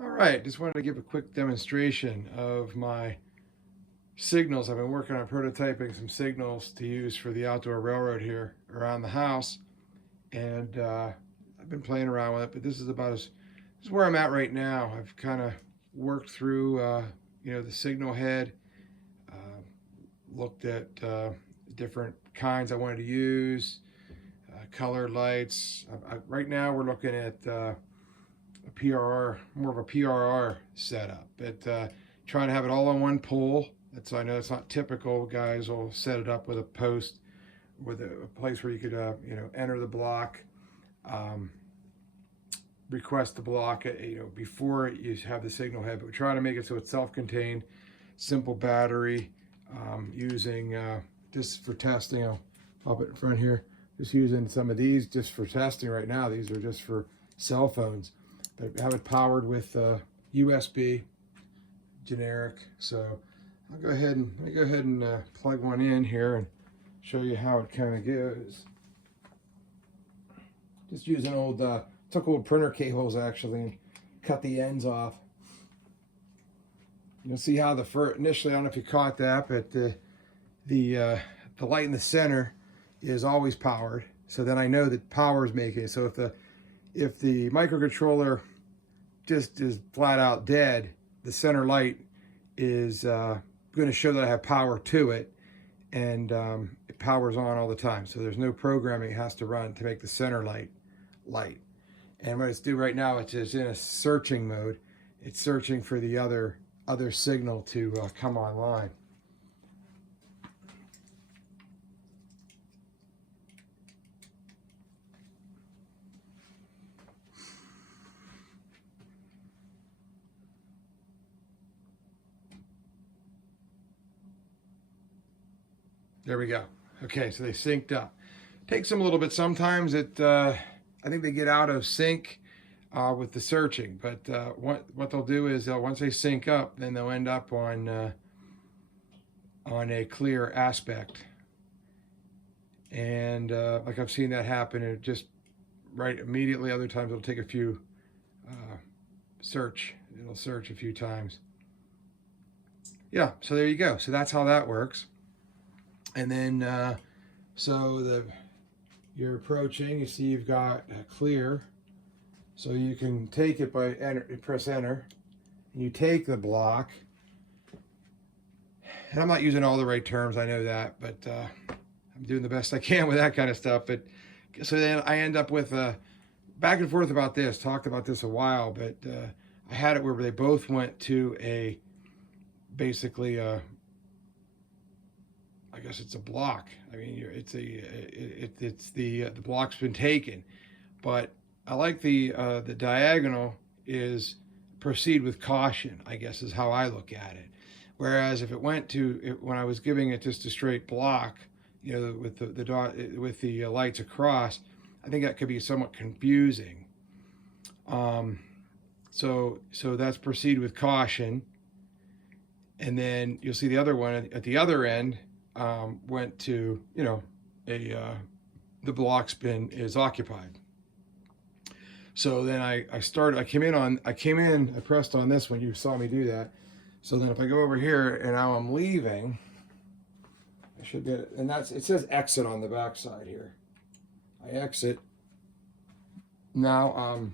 All right, just wanted to give a quick demonstration of my signals. I've been working on prototyping some signals to use for the outdoor railroad here around the house, and I've been playing around with it. But this is where I'm at right now. I've kind of worked through, the signal head, uh, looked at different kinds I wanted to use, colored lights. Right now, we're looking at a PRR, more of a PRR setup. But trying to have it all on one pole. That's I know it's not typical. Guys will set it up with a post, with a place where you could enter the block, um, request the block before you have the signal head. But we're trying to make it so it's self-contained, simple battery, using just for testing. I'll pop it in front here. Just using some of these just for testing right now. These are just for cell phones. But have it powered with USB, generic. So let me go ahead and plug one in here and show you how it kind of goes. Just using took old printer cables actually and cut the ends off. You'll see how initially, I don't know if you caught that, but the light in the center is always powered. So then I know that power is making it. So if the microcontroller just is flat out dead, the center light is going to show that I have power to it, and it powers on all the time. So there's no programming it has to run to make the center light light. And what it's doing right now, it's just in a searching mode. It's searching for the other signal to come online. There we go. Okay, so they synced up. Takes them a little bit. Sometimes I think they get out of sync with the searching. But what they'll do is once they sync up, then they'll end up on a clear aspect. And like I've seen that happen, it just right immediately. Other times it'll take a few search. It'll search a few times. Yeah, so there you go. So that's how that works. And then you're approaching. You see you've got clear, so you can take it by press enter, and you take the block. And I'm not using all the right terms, I know that, but I'm doing the best I can with that kind of stuff. But so then I end up with back and forth about this. Talked about this a while, but I had it where they both went to basically I guess it's a block. I mean, it's the block's been taken, but I like the diagonal is proceed with caution, I guess is how I look at it. Whereas if it went to when I was giving it just a straight block, with the dot with the lights across, I think that could be somewhat confusing. So that's proceed with caution, and then you'll see the other one at the other end. Went to the block spin is occupied. So then I pressed on this one. You saw me do that. So then if I go over here and now I'm leaving, I should get it. And it says exit on the back side here. I exit. Now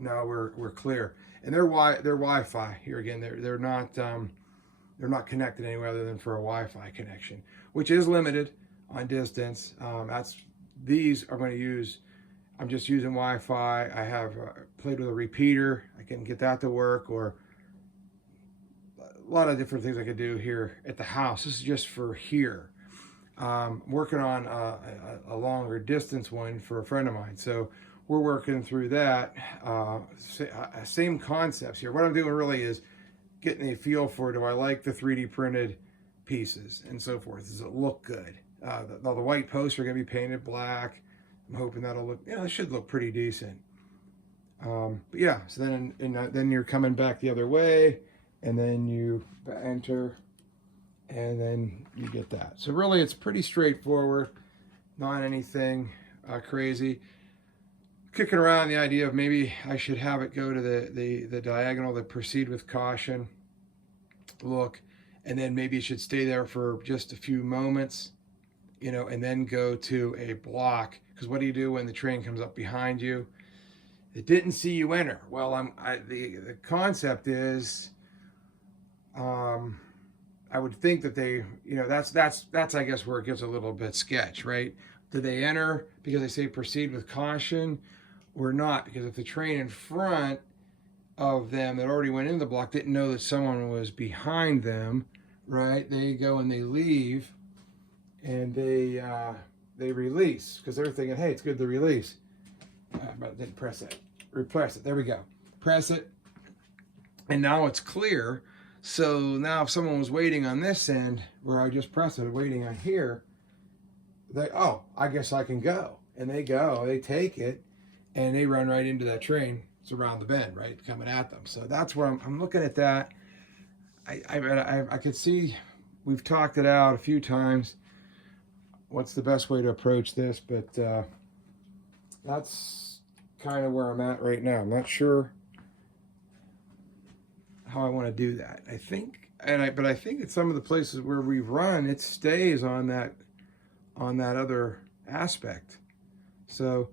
we're clear. And they're Wi-Fi here again. They're not connected anywhere other than for a Wi-Fi connection, which is limited on distance. These are going to use. I'm just using Wi-Fi. I have played with a repeater. I can get that to work, or a lot of different things I could do here at the house. This is just for here. Working on a longer distance one for a friend of mine. So we're working through that. Same concepts here. What I'm doing really is getting a feel for, do I like the 3D printed pieces and so forth? Does it look good? The white posts are going to be painted black. I'm hoping that'll look, it should look pretty decent. But yeah, so then you're coming back the other way, and then you enter, and then you get that. So really, it's pretty straightforward, not anything crazy. kicking around the idea of maybe I should have it go to the diagonal, the proceed with caution look, and then maybe it should stay there for just a few moments, you know, and then go to a block. Because what do you do when the train comes up behind you? It didn't see you enter. Well, the concept is, I would think that they, you know, that's I guess where it gets a little bit sketch, right? Do they enter because they say proceed with caution, or not? Because if the train in front of them that already went into the block didn't know that someone was behind them, right? They go and they leave, and they release because they're thinking, hey, it's good to release. But then press it, repress it. There we go. Press it, and now it's clear. So now if someone was waiting on this end where I just press it, waiting on here, they, oh, I guess I can go. And they go, they take it, and they run right into that train. It's around the bend, right, coming at them. So that's where I'm looking at that. I could see, we've talked it out a few times, what's the best way to approach this, but that's kind of where I'm at right now. I'm not sure how I want to do that. I think, but I think at some of the places where we've run, it stays on that other aspect. So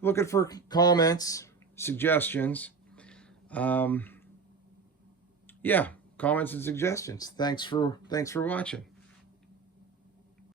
looking for comments, suggestions. Yeah, comments and suggestions. Thanks for watching.